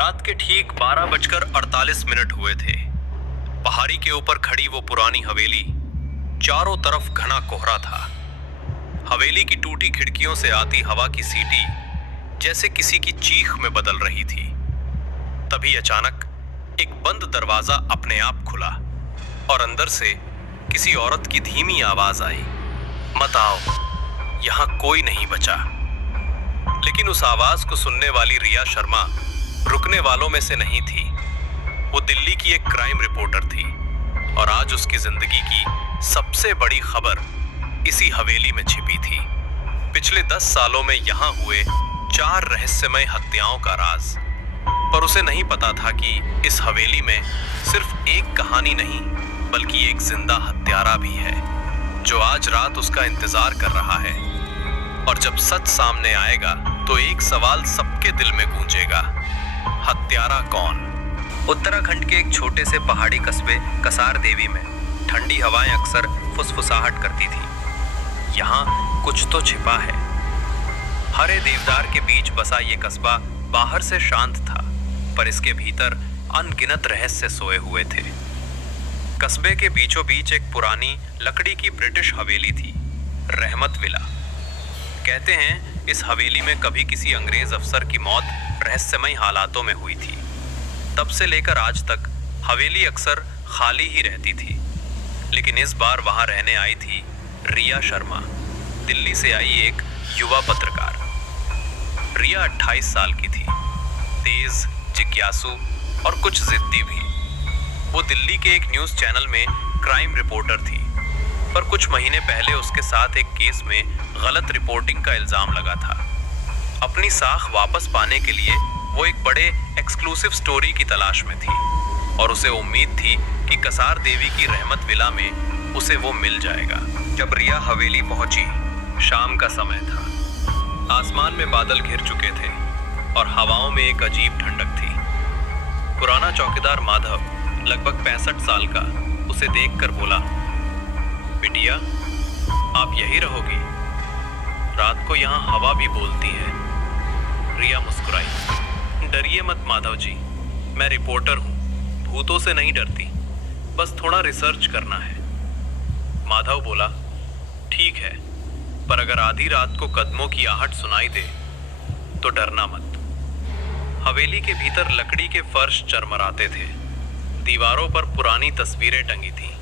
रात के ठीक 12:48 हुए थे। पहाड़ी के ऊपर खड़ी वो पुरानी हवेली, चारों तरफ घना कोहरा था। हवेली की टूटी खिड़कियों से आती हवा की सीटी जैसे किसी की चीख में बदल रही थी। तभी अचानक एक बंद दरवाजा अपने आप खुला और अंदर से किसी औरत की धीमी आवाज आई, मत आओ, यहां कोई नहीं बचा। लेकिन उस आवाज को सुनने वाली रिया शर्मा रुकने वालों में से नहीं थी। वो दिल्ली की एक क्राइम रिपोर्टर थी और आज उसकी जिंदगी की सबसे बड़ी खबर इसी हवेली में छिपी थी। पिछले 10 सालों में यहां हुए 4 रहस्यमय हत्याओं का राज। पर उसे नहीं पता था कि इस हवेली में सिर्फ एक कहानी नहीं बल्कि एक जिंदा हत्यारा भी है जो आज रात उसका इंतजार कर रहा है। और जब सच सामने आएगा तो एक सवाल सबके दिल में गूंजेगा, हत्यारा कौन? उत्तराखंड के एक छोटे से पहाड़ी कस्बे कसार देवी में ठंडी हवाएं अक्सर फुसफुसाहट करती थी। यहाँ कुछ तो छिपा है। हरे देवदार के बीच बसा ये कस्बा बाहर से शांत था, पर इसके भीतर अनगिनत रहस्य सोए हुए थे। कस्बे के बीचों बीच एक पुरानी लकड़ी की ब्रिटिश हवेली थी, रहमत विला। कहते हैं इस हवेली में कभी किसी अंग्रेज अफसर की मौत रहस्यमय हालातों में हुई थी। तब से लेकर आज तक हवेली अक्सर खाली ही रहती थी। लेकिन इस बार वहां रहने आई थी रिया शर्मा, दिल्ली से आई एक युवा पत्रकार। रिया 28 साल की थी, तेज, जिज्ञासु और कुछ जिद्दी भी। वो दिल्ली के एक न्यूज़ चैनल में क्राइम रिपोर्टर थी, पर कुछ महीने पहले उसके साथ एक केस में गलत रिपोर्टिंग का इल्जाम लगा था। अपनी साख वापस पाने के लिए वो एक बड़े एक्सक्लूसिव स्टोरी की तलाश में थी और उसे उम्मीद थी कि कसार देवी की रहमत विला में उसे वो मिल जाएगा। जब रिया हवेली पहुंची, शाम का समय था। आसमान में बादल घिर चुके थे और हवाओं में एक अजीब ठंडक थी। पुराना चौकीदार माधव, लगभग 65 साल का, उसे देखकर बोला, बिटिया, आप यही रहोगी? रात को यहाँ हवा भी बोलती है। रिया मुस्कुराई, डरिए मत माधव जी, मैं रिपोर्टर हूँ, भूतों से नहीं डरती, बस थोड़ा रिसर्च करना है। माधव बोला, ठीक है, पर अगर आधी रात को कदमों की आहट सुनाई दे तो डरना मत। हवेली के भीतर लकड़ी के फर्श चरमराते थे। दीवारों पर पुरानी तस्वीरें टंगी थीं,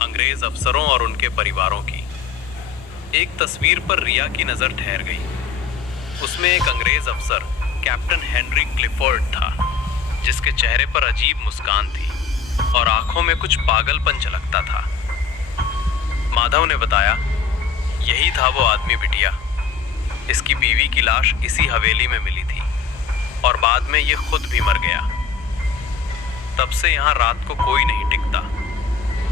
अंग्रेज अफसरों और उनके परिवारों की। एक तस्वीर पर रिया की नजर ठहर गई। उसमें एक अंग्रेज अफसर कैप्टन हेनरी क्लिफोर्ड था, जिसके चेहरे पर अजीब मुस्कान थी और आंखों में कुछ पागलपन झलकता था। माधव ने बताया, यही था वो आदमी बिटिया। इसकी बीवी की लाश इसी हवेली में मिली थी और बाद में ये खुद भी मर गया। तब से यहाँ रात को कोई नहीं टिकता।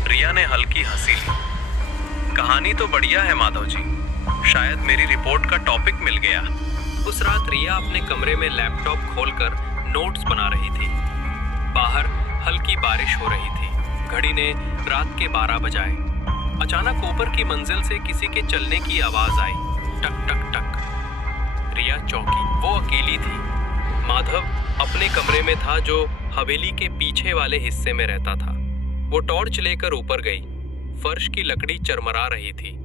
रिया ने हल्की हंसी ली। कहानी तो बढ़िया है माधव जी, शायद मेरी रिपोर्ट का टॉपिक मिल गया। उस रात रिया अपने कमरे में लैपटॉप खोलकर नोट्स बना रही थी। बाहर हल्की बारिश हो रही थी। घड़ी ने रात के 12 बजाए। अचानक ऊपर की मंजिल से किसी के चलने की आवाज आई, टक टक टक। रिया चौंकी। वो अकेली थी। माधव अपने कमरे में था जो हवेली के पीछे वाले हिस्से में रहता था। वो टॉर्च लेकर ऊपर गई। फर्श की लकड़ी चरमरा रही थी।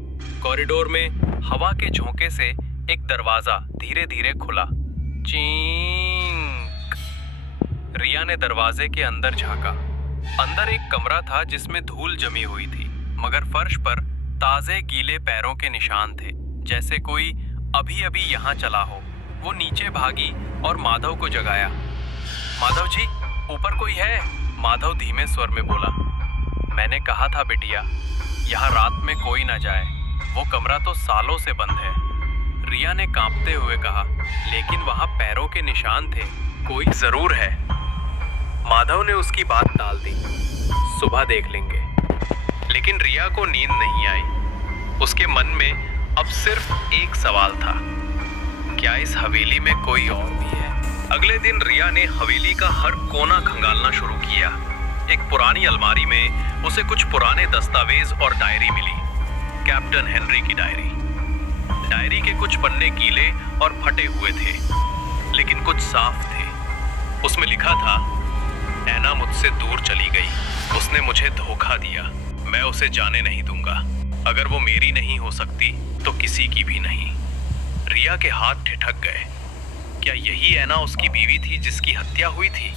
कॉरिडोर में हवा के झोंके से एक दरवाजा धीरे धीरे खुला। चींक। रिया ने दरवाजे के अंदर झांका। अंदर एक कमरा था जिसमें धूल जमी हुई थी, मगर फर्श पर ताजे गीले पैरों के निशान थे, जैसे कोई अभी अभी यहाँ चला हो। वो नीचे भागी और माधव को जगाया। माधव जी, ऊपर कोई है? माधव धीमे स्वर में बोला, मैंने कहा था बिटिया, यहाँ रात में कोई ना जाए, वो कमरा तो सालों से बंद है। रिया ने कांपते हुए कहा, लेकिन वहाँ पैरों के निशान थे, कोई जरूर है। माधव ने उसकी बात टाल दी, सुबह देख लेंगे। लेकिन रिया को नींद नहीं आई। उसके मन में अब सिर्फ एक सवाल था, क्या इस हवेली में कोई और भी है? अगले दिन रिया ने हवेली का हर कोना खंगालना शुरू किया। एक पुरानी अलमारी में उसे कुछ पुराने दस्तावेज और डायरी मिली, कैप्टन हेनरी की डायरी। डायरी के कुछ पन्ने गीले और फटे हुए थे, लेकिन कुछ साफ थे। उसमें लिखा था, ऐना मुझसे दूर चली गई, उसने मुझे धोखा दिया, मैं उसे जाने नहीं दूंगा। अगर वो मेरी नहीं हो सकती तो किसी की भी नहीं। रिया के हाथ ठिठक गए। क्या यही ऐना उसकी बीवी थी जिसकी हत्या हुई थी?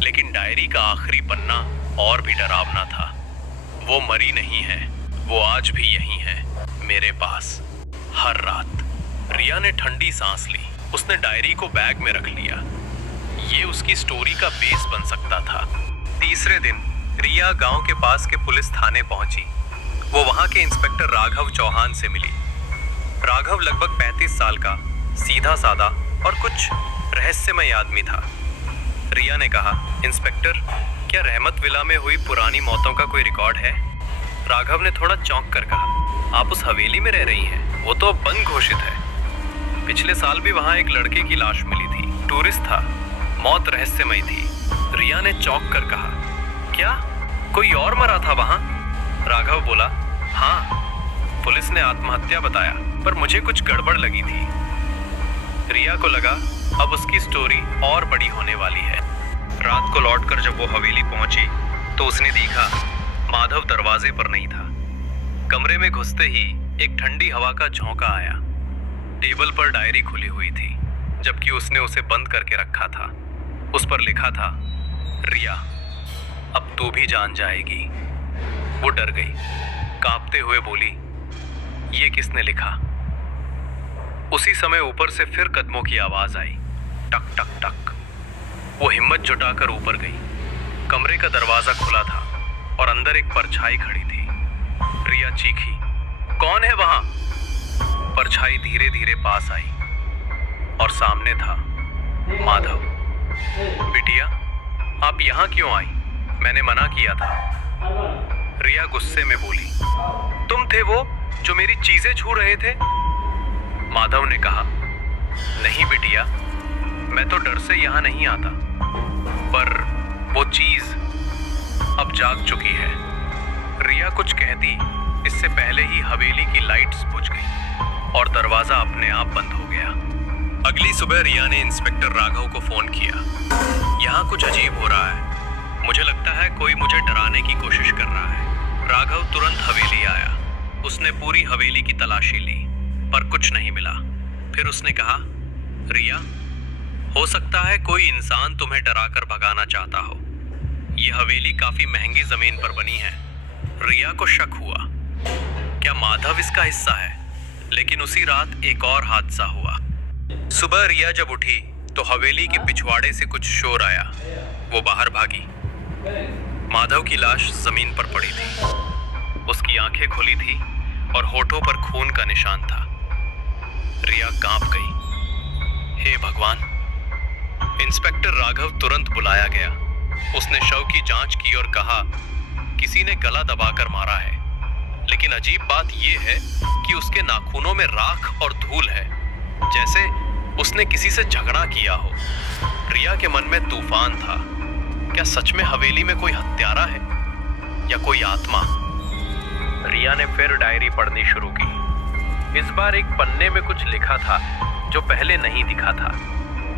लेकिन डायरी का आखिरी पन्ना और भी डरावना था। वो मरी नहीं है, वो आज भी यहीं है, मेरे पास, हर रात। रिया ने ठंडी सांस ली। उसने डायरी को बैग में रख लिया। ये उसकी स्टोरी का बेस बन सकता था। तीसरे दिन रिया गांव के पास के पुलिस थाने पहुंची। वो वहां के इंस्पेक्टर राघव चौहान से मिली। राघव लगभग 35 साल का, सीधा सादा और कुछ रहस्यमय आदमी था। रिया ने कहा, इंस्पेक्टर, क्या रहमत विला में हुई पुरानी मौतों का कोई रिकॉर्ड है? राघव ने थोड़ा चौंक कर कहा, आप उस हवेली में रह रही हैं? वो तो अब बंद घोषित है। पिछले साल भी वहां एक लड़के की लाश मिली थी, टूरिस्ट था, मौत रहस्यमय थी। रिया ने चौंक कर कहा, क्या कोई और मरा था वहां? राघव बोला, हाँ, पुलिस ने आत्महत्या बताया, पर मुझे कुछ गड़बड़ लगी थी। रिया को लगा अब उसकी स्टोरी और बड़ी होने वाली है। रात को लौटकर जब वो हवेली पहुंची तो उसने देखा माधव दरवाजे पर नहीं था। कमरे में घुसते ही एक ठंडी हवा का झोंका आया। टेबल पर डायरी खुली हुई थी, जबकि उसने उसे बंद करके रखा था। उस पर लिखा था, रिया, अब तू भी जान जाएगी। वो डर गई, कांपते हुए बोली, ये किसने लिखा? उसी समय ऊपर से फिर कदमों की आवाज आई, टक टक टक। वो हिम्मत जुटाकर ऊपर गई। कमरे का दरवाजा खुला था और अंदर एक परछाई खड़ी थी। रिया चीखी, कौन है वहां? परछाई धीरे धीरे पास आई और सामने था माधव। बिटिया, आप यहाँ क्यों आई? मैंने मना किया था। रिया गुस्से में बोली, तुम थे वो जो मेरी चीजें छू रहे थे? माधव ने कहा, नहीं बिटिया, मैं तो डर से यहाँ नहीं आता, पर वो चीज अब जाग चुकी है। रिया कुछ कहती, इससे पहले ही हवेली की लाइट्स बुझ गई और दरवाजा अपने आप बंद हो गया। अगली सुबह रिया ने इंस्पेक्टर राघव को फोन किया। यहाँ कुछ अजीब हो रहा है, मुझे लगता है कोई मुझे डराने की कोशिश कर रहा है। राघव तुरंत हवेली आया। उसने पूरी हवेली की तलाशी ली, पर कुछ नहीं मिला। फिर उसने कहा, रिया, हो सकता है कोई इंसान तुम्हें डराकर भगाना चाहता हो। यह हवेली काफी महंगी जमीन पर बनी है। रिया को शक हुआ, क्या माधव इसका हिस्सा है? लेकिन उसी रात एक और हादसा हुआ। सुबह रिया जब उठी तो हवेली के पिछवाड़े से कुछ शोर आया। वो बाहर भागी। माधव की लाश जमीन पर पड़ी थी। उसकी आंखें खुली थी और होठों पर खून का निशान था। रिया कांप गई। हे भगवान! इंस्पेक्टर राघव तुरंत बुलाया गया। उसने शव की जांच की और कहा, किसी ने गला दबाकर मारा है। लेकिन अजीब बात यह है कि उसके नाखूनों में राख और धूल है, जैसे उसने किसी से झगड़ा किया हो। रिया के मन में तूफान था। क्या सच में हवेली में कोई हत्यारा है या कोई आत्मा? रिया ने फिर डायरी पढ़नी शुरू की। इस बार एक पन्ने में कुछ लिखा था जो पहले नहीं दिखा था।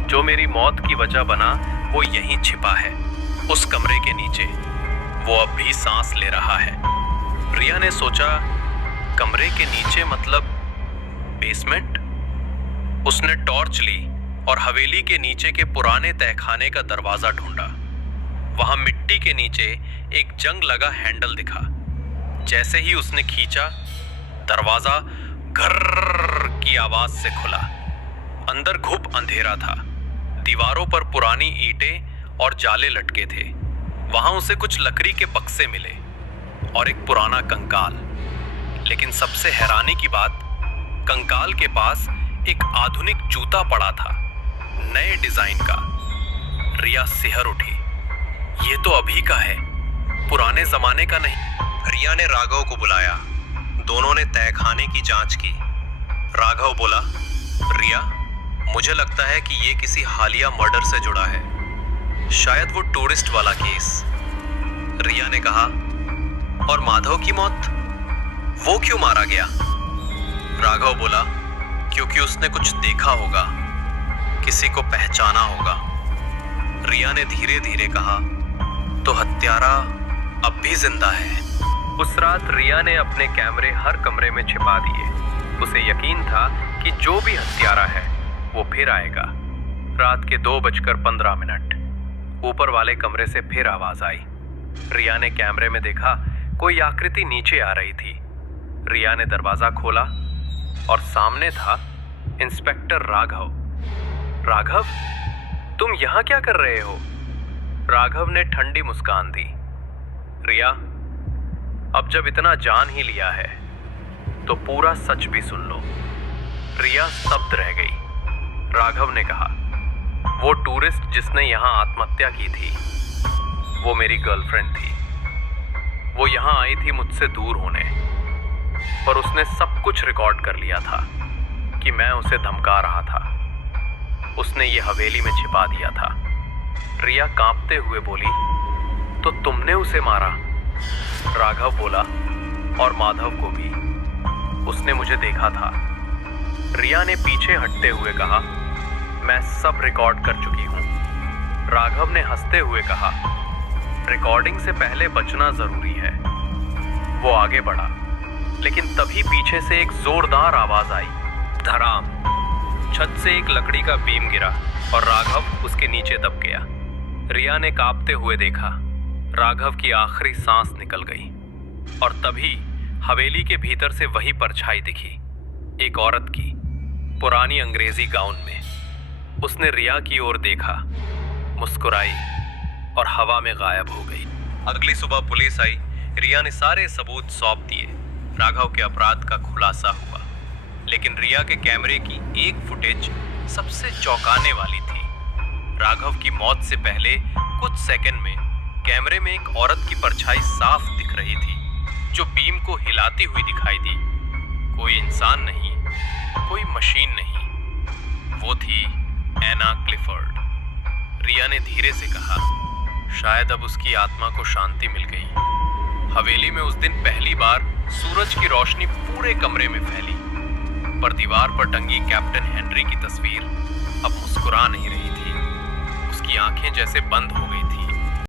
जो मेरी मौत की वजह बना वो यहीं छिपा है, उस कमरे के नीचे। वो अब भी सांस ले रहा है। रिया ने सोचा, कमरे के नीचे मतलब बेसमेंट? उसने टॉर्च ली और हवेली के नीचे के पुराने तहखाने का दरवाजा ढूंढा। वहां मिट्टी के नीचे एक जंग लगा हैंडल दिखा। जैसे ही उसने खींचा, दरवाजा घर्र की आवाज से खुला। अंदर घुप अंधेरा था। दीवारों पर पुरानी ईंटें और जाले लटके थे। वहां उसे कुछ लकड़ी के बक्से मिले और एक पुराना कंकाल। लेकिन सबसे हैरानी की बात, कंकाल के पास एक आधुनिक जूता पड़ा था, नए डिजाइन का। रिया सिहर उठी। ये तो अभी का है, पुराने जमाने का नहीं। रिया ने राघव को बुलाया। दोनों ने तहखाने की जांच की। राघव बोला, रिया, मुझे लगता है कि ये किसी हालिया मर्डर से जुड़ा है, शायद वो टूरिस्ट वाला केस। रिया ने कहा, और माधव की मौत, वो क्यों मारा गया? राघव बोला, क्योंकि उसने कुछ देखा होगा, किसी को पहचाना होगा। रिया ने धीरे धीरे कहा, तो हत्यारा अब भी जिंदा है। उस रात रिया ने अपने कैमरे हर कमरे में छिपा दिए। उसे यकीन था कि जो भी हत्यारा है वो फिर आएगा। रात के 2:15 ऊपर वाले कमरे से फिर आवाज आई। रिया ने कैमरे में देखा कोई आकृति नीचे आ रही थी। रिया ने दरवाजा खोला और सामने था इंस्पेक्टर राघव। राघव, तुम यहां क्या कर रहे हो? राघव ने ठंडी मुस्कान दी। रिया, अब जब इतना जान ही लिया है तो पूरा सच भी सुन लो। रिया स्तब्ध रह गई। राघव ने कहा, वो टूरिस्ट जिसने यहां आत्महत्या की थी वो मेरी गर्लफ्रेंड थी। वो यहां आई थी मुझसे दूर होने, पर उसने सब कुछ रिकॉर्ड कर लिया था कि मैं उसे धमका रहा था। उसने ये हवेली में छिपा दिया था। रिया कांपते हुए बोली, तो तुमने उसे मारा? राघव बोला, और माधव को भी। उसने मुझे देखा था। रिया ने पीछे हटते हुए कहा, मैं सब रिकॉर्ड कर चुकी हूं। राघव ने हंसते हुए कहा, रिकॉर्डिंग से पहले बचना जरूरी है। वो आगे बढ़ा, लेकिन तभी पीछे से एक जोरदार आवाज आई, धड़ाम। छत से एक लकड़ी का बीम गिरा और राघव उसके नीचे दब गया। रिया ने कांपते हुए देखा। राघव की आखिरी सांस निकल गई और तभी हवेली के भीतर से वही परछाई दिखी, एक औरत की, पुरानी अंग्रेजी गाउन में। उसने रिया की ओर देखा, मुस्कुराई और हवा में गायब हो गई। अगली सुबह पुलिस आई। रिया ने सारे सबूत सौंप दिए। राघव के अपराध का खुलासा हुआ, लेकिन रिया के कैमरे की एक फुटेज सबसे चौंकाने वाली थी। राघव की मौत से पहले कुछ सेकंड में कैमरे में एक औरत की परछाई साफ दिख रही थी, जो बीम को हिलाती हुई दिखाई दी। कोई इंसान नहीं, कोई मशीन नहीं, वो थी एना क्लिफर्ड। रिया ने धीरे से कहा, शायद अब उसकी आत्मा को शांति मिल गई। हवेली में उस दिन पहली बार सूरज की रोशनी पूरे कमरे में फैली, पर दीवार पर टंगी कैप्टन हेनरी की तस्वीर अब मुस्कुरा नहीं रही थी। उसकी आंखें जैसे बंद हो गई थी।